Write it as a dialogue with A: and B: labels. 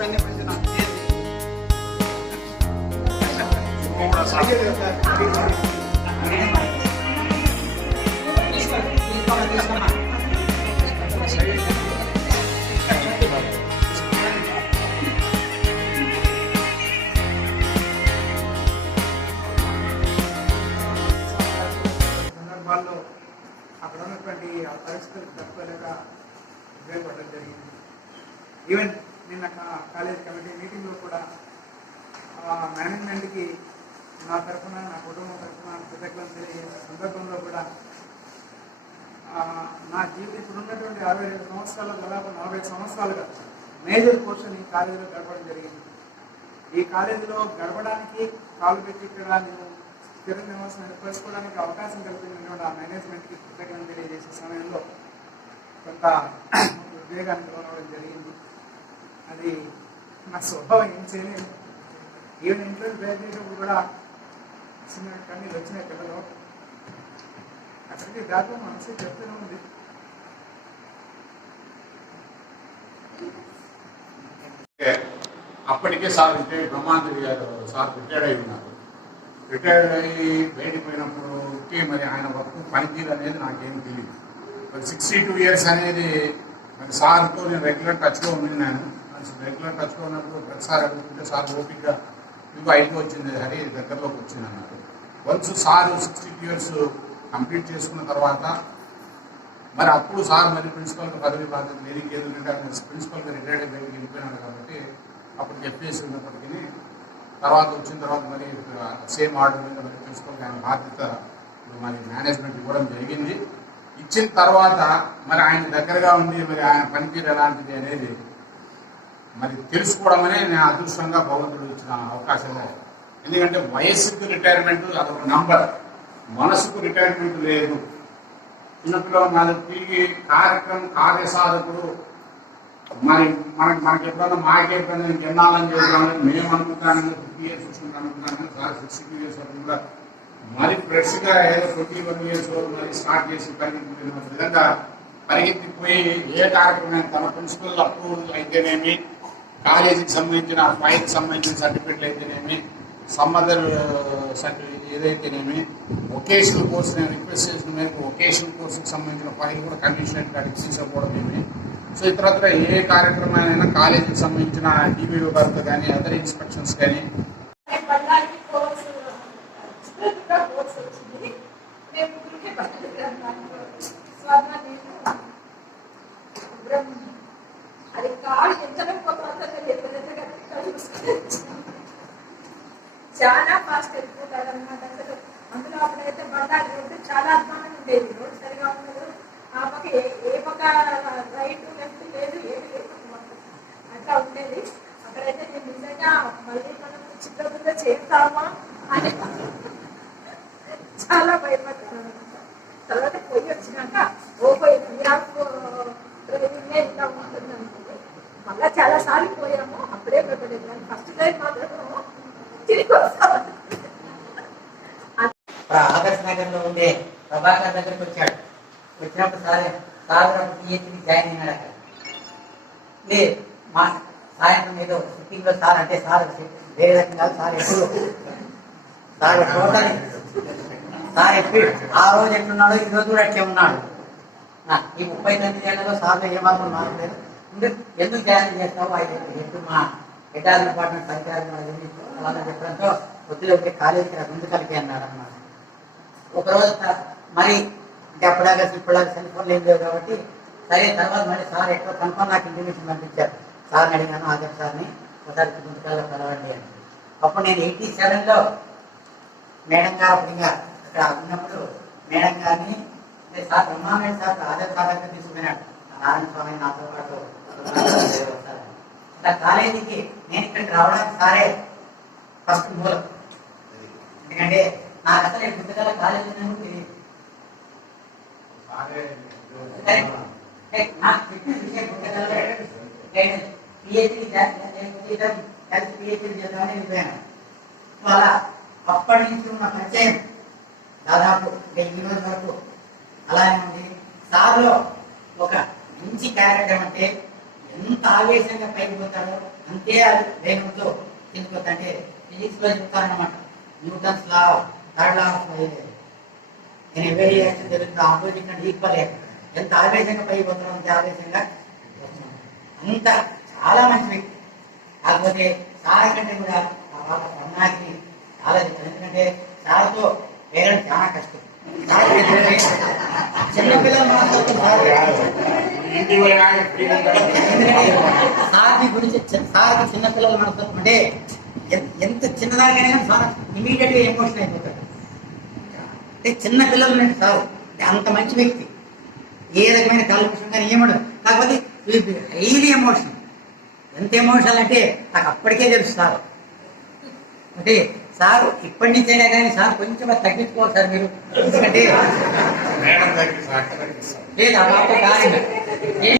A: Management నాకు నిన్న college committee మీటింగ్లో కూడా మేనేజ్మెంట్కి నా తరఫున నా కుటుంబం తరఫున కృతజ్ఞతలు తెలియజేసిన సందర్భంలో కూడా నా జీవితం ఇప్పుడు ఉన్నటువంటి అరవై రెండు సంవత్సరాల దాదాపు నలభై సంవత్సరాలుగా మేజర్ పోర్షన్ ఈ కాలేజీలో గడపడం జరిగింది. ఈ కాలేజీలో గడపడానికి కాలు పెట్టి ఇక్కడ నేను స్థిర నివాసం ఏర్పరచుకోవడానికి అవకాశం కల్పించినటువంటి ఆ మేనేజ్మెంట్కి కృతజ్ఞతలు తెలియజేసే సమయంలో కొంత ఉద్వేగానికి లోనవడం జరిగింది. అది నా స్వభావం ఏం చేయలేదు. ఈవెన్ ఇంట్లో బ్యాగ్ కూడా చిన్న కన్నీళ్ళు వచ్చినాయి పిల్లలు. అక్కడికి దాకా మనసు చెప్తూనే ఉంది.
B: అప్పటికే సార్ రిటైర్డ్ బ్రహ్మాంతరి గారు సార్ రిటైర్డ్ అయి ఉన్నారు. రిటైర్డ్ అయ్యి బయటకు పోయినప్పుడు మరి ఆయన వర్క్ పనితీరు అనేది నాకేం తెలియదు మరి సిక్స్టీ టూ ఇయర్స్ అనేది మరి సార్తో నేను రెగ్యులర్ టచ్లో ఉన్నాను. రెగ్యులర్ టచ్లో ఉన్నప్పుడు ప్రతిసారి అడుగుతుంటే సార్ ఓపిక్గా మీకు ఐడికి వచ్చింది హరి దగ్గరలోకి వచ్చింది అన్నారు once sir sixty years complete చేసుకున్న తర్వాత మరి అప్పుడు సార్ మరి ప్రిన్సిపల్కి పదవి బాధ్యత లేదు ఇంకేందుకంటే ఆయన ప్రిన్సిపల్గా రిటైర్డ్ అయిపోయి వెళ్ళిపోయినాడు కాబట్టి అప్పుడు చెప్పేసి ఉన్నప్పటికీ తర్వాత వచ్చిన తర్వాత మరి సేమ్ ఆర్డర్ మీద మరి ప్రిన్సిపల్కి ఆయన బాధ్యత మరి మేనేజ్మెంట్ ఇవ్వడం జరిగింది. ఇచ్చిన తర్వాత మరి ఆయన దగ్గరగా ఉండి మరి ఆయన పనితీరు ఎలాంటిది అనేది మరి తెలుసుకోవడమనే నేను అదృష్టంగా భగవంతుడు ఇచ్చిన అవకాశము ఎందుకంటే వయస్సుకు రిటైర్మెంట్ అదొక నంబర్ మనసుకు రిటైర్మెంట్ లేదు. చిన్నపిల్లలు మన తిరిగి కార్యక్రమం కార్యసాధకుడు. మరి మనకి మనకి ఎప్పుడన్నా మాకే ఎప్పుడన్నా నేను తినాలని చేద్దాం మేము అనుకుంటాను ఫిఫ్టీ ఇయర్స్ వచ్చింది అనుకుంటాను సార్ సిక్స్టీ ఇయర్స్ వరకు కూడా మరి ఫ్రెష్గా ఏదో ట్వంటీ వన్ ఇయర్స్ మరి స్టార్ట్ చేసి పరిగెత్తిపోయిన విధంగా పరిగెత్తిపోయి ఏ కార్యక్రమం తన ప్రిన్సిపల్ అప్రూవల్ అయితేనేమి కాలేజీకి సంబంధించిన ఫైల్కి సంబంధించిన సర్టిఫికెట్లు అయితేనేమి సమ్మదర్ సర్టిఫికేట్ ఏదైతేనేమి వొకేషనల్ కోర్సు నేను రిక్వెస్ట్ చేసిన మేరకు వొకేషనల్ కోర్సుకి సంబంధించిన ఫైల్ కూడా కమిషనరేట్ కాడికి తీసుకుపోవడం ఏమి సో ఇతరత్ర ఏ కార్యక్రమాలైనా కాలేజీకి సంబంధించిన టీవీ గారితో కానీ అదర్ ఇన్స్పెక్షన్స్ కానీ
C: మేము ముగ్గురికి పట్టుకున్నాను స్వర్ణ నేను బ్రహ్మ అది కాలు ఎంతలో పోతుందో తెలియదు చాలా ఫాస్ట్ వెళ్ళిపోతారు అనమాట అసలు అందులో అప్పుడైతే బండారు రోడ్డు చాలా అద్భుతంగా ఉండేది. రోడ్డు సరిగా ఉండదు. ఆ పక్క ఏ- పక్క రైట్ లెఫ్ట్ లేదు ఏది లేదు. అట్లా ఉండేది. అక్కడైతే నేను నిజంగా మళ్ళీ మనం చిత్రబుద్ధ చేస్తామా అని చాలా భయపడ్డాను. అనమాట తర్వాత పోయి వచ్చినాక ఓ పోయి నాకు డ్రైవింగ్ ఇలా ఉంటుంది అనుకుంటే మళ్ళీ చాలా సార్లు పోయాము. అప్పుడే భయపడేది కానీ ఫస్ట్ టైం మాత్రం
D: ఆదర్శ నగర్లో ఉండే ప్రభాకర్ దగ్గరికి వచ్చాడు. వచ్చినప్పుడు సార్ సార్ పిహెచ్డి జాయిన్ అయినాడు అక్కడ మా సాయంత్రం ఏదో సిట్టింగ్లో సార్ అంటే సార్ వేరే రకంగా సార్ ఎప్పుడు? సార్ టోటల్ సార్ ఎప్పుడు? ఆ రోజు ఎట్లున్నాడో ఈ రోజు కూడా అట్లే ఉన్నాడు. ఈ ముప్పై తొమ్మిది ఏళ్ళలో సార్లు ఏమాత్రం మార్పు లేదు ఎందుకు జాయిన్ చేస్తావు? ఆయన హెడ్ మా హెడ్ డిపార్ట్మెంట్ పంచాయతీ వాళ్ళని చెప్పడంతో వద్దులే ఉంటే కాలేజీకి ముందు కలిపి అన్నాడు అన్నమాట ఒకరోజు మరి ఇంకా అప్పటిదాకా ఇప్పటిదాకా సెల్ ఫోన్లు ఏం లేవు కాబట్టి సరే తర్వాత మరి సార్ ఎక్కడ కన్ఫర్మ్ నాకు ఇంటిమేషన్ పంపించారు. సార్ని అడిగాను ఆదర్ సార్ని ఒకసారి ముందుకల్లా కలవండి అని. అప్పుడు నేను ఎయిటీ సెవెన్లో మేడం గారు అప్పుడు ఇంకా అక్కడ ఉన్నప్పుడు మేడం గారిని సార్ బ్రహ్మాండ సార్ ఆదర్ సార్ దగ్గర తీసుకున్నాడు నారాయణ స్వామి నాతో పాటు ఇట్లా కాలేజీకి నేను ఇక్కడికి రావడానికి సారే ఫస్ట్ మూలం. ఎందుకంటే నాకు అసలు ఈ పుస్తకాల కాలేజీ నాకు చెప్పిన పుస్తకాలు నేను పిహెచ్డి కలిసి పిహెచ్డి చేద్దామని వాళ్ళ అప్పటి నుంచి ఉన్న పరిచయం దాదాపు ఇంకా ఈ రోజు వరకు అలానే ఉంది. సార్లో ఒక మంచి క్యారెక్టర్ అంటే ఎంత ఆవేశంగా పైకి పోతాడో అంతే అది వేగంతో కిందకి వస్తా అంటే ఫిజిక్స్లో చెప్తారనమాట న్యూటన్స్ లా థర్డ్ లా నేను ఎవరి యాక్షన్ జరుగుతుందో ఆపోజిట్ అంటే ఈక్వల్ ఎంత ఆవేశంగా పైకి పోతాడో అంత ఆవేశంగా అంత చాలా మంచి వ్యక్తి. కాకపోతే సార్ కంటే కూడా వాళ్ళ పాప సన్నాకి చాలా చెప్పారు ఎందుకంటే సార్తో పేరెంట్ చాలా కష్టం. చిన్నపిల్లలు మాట్లాడుతున్నారు సార్ గురించి సార్కి చిన్నపిల్లలు మనస్తత్వం అంటే ఎంత చిన్నదానికైనా సార్ ఇమీడియట్గా ఎమోషన్ అయిపోతాడు. అంటే చిన్న పిల్లలు నేను సార్ అంత మంచి వ్యక్తి. ఏ రకమైన కాలుష్యం కానీ ఏమడదు కాకపోతే హైలీ ఎమోషన్ ఎంత ఎమోషన్ అంటే నాకు అప్పటికే తెలుసు సార్. అంటే సార్ ఇప్పటి నుంచైనా కానీ సార్ కొంచెం తగ్గించుకోవాలి సార్ మీరు. ఎందుకంటే లేదు ఆ పాప కాదు